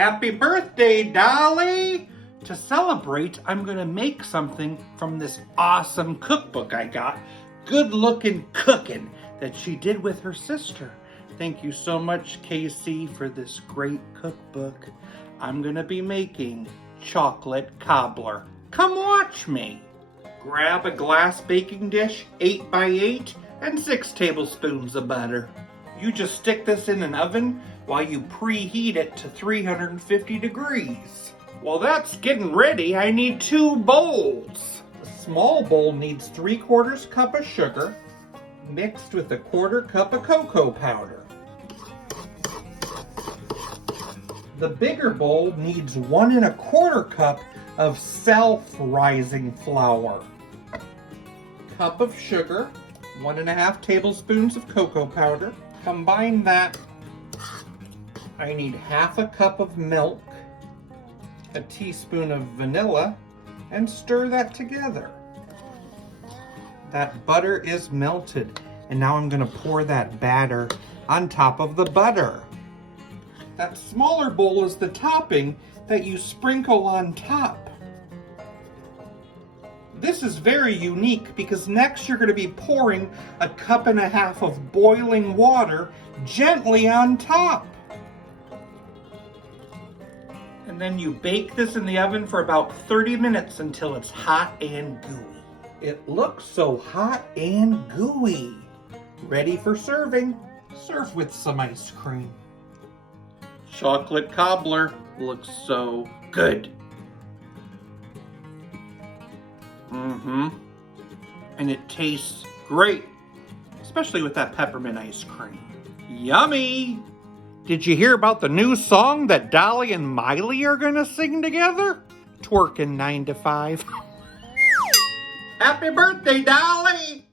Happy birthday, Dolly! To celebrate, I'm gonna make something from this awesome cookbook I got, Good Lookin, Cookin, that she did with her sister. Thank you so much, Casey, for this great cookbook. I'm gonna be making chocolate cobbler. Come watch me. Grab a glass baking dish, 8 by 8, and 6 tablespoons of butter. You just stick this in an oven while you preheat it to 350 degrees. While that's getting ready, I need 2 bowls. The small bowl needs 3/4 cup of sugar mixed with 1/4 cup of cocoa powder. The bigger bowl needs 1 1/4 cup of self-rising flour. Cup of sugar, 1 1/2 tablespoons of cocoa powder. Combine that. I need 1/2 cup of milk, a teaspoon of vanilla, and stir that together. That butter is melted, and now I'm gonna pour that batter on top of the butter. That smaller bowl is the topping that you sprinkle on top. This is very unique because next you're going to be pouring 1.5 cups of boiling water gently on top. And then you bake this in the oven for about 30 minutes until it's hot and gooey. It looks so hot and gooey. Ready for serving. Serve with some ice cream. Chocolate cobbler looks so good. And it tastes great, especially with that peppermint ice cream. Yummy! Did you hear about the new song that Dolly and Miley are gonna sing together? Twerking 9 to 5. Happy birthday, Dolly!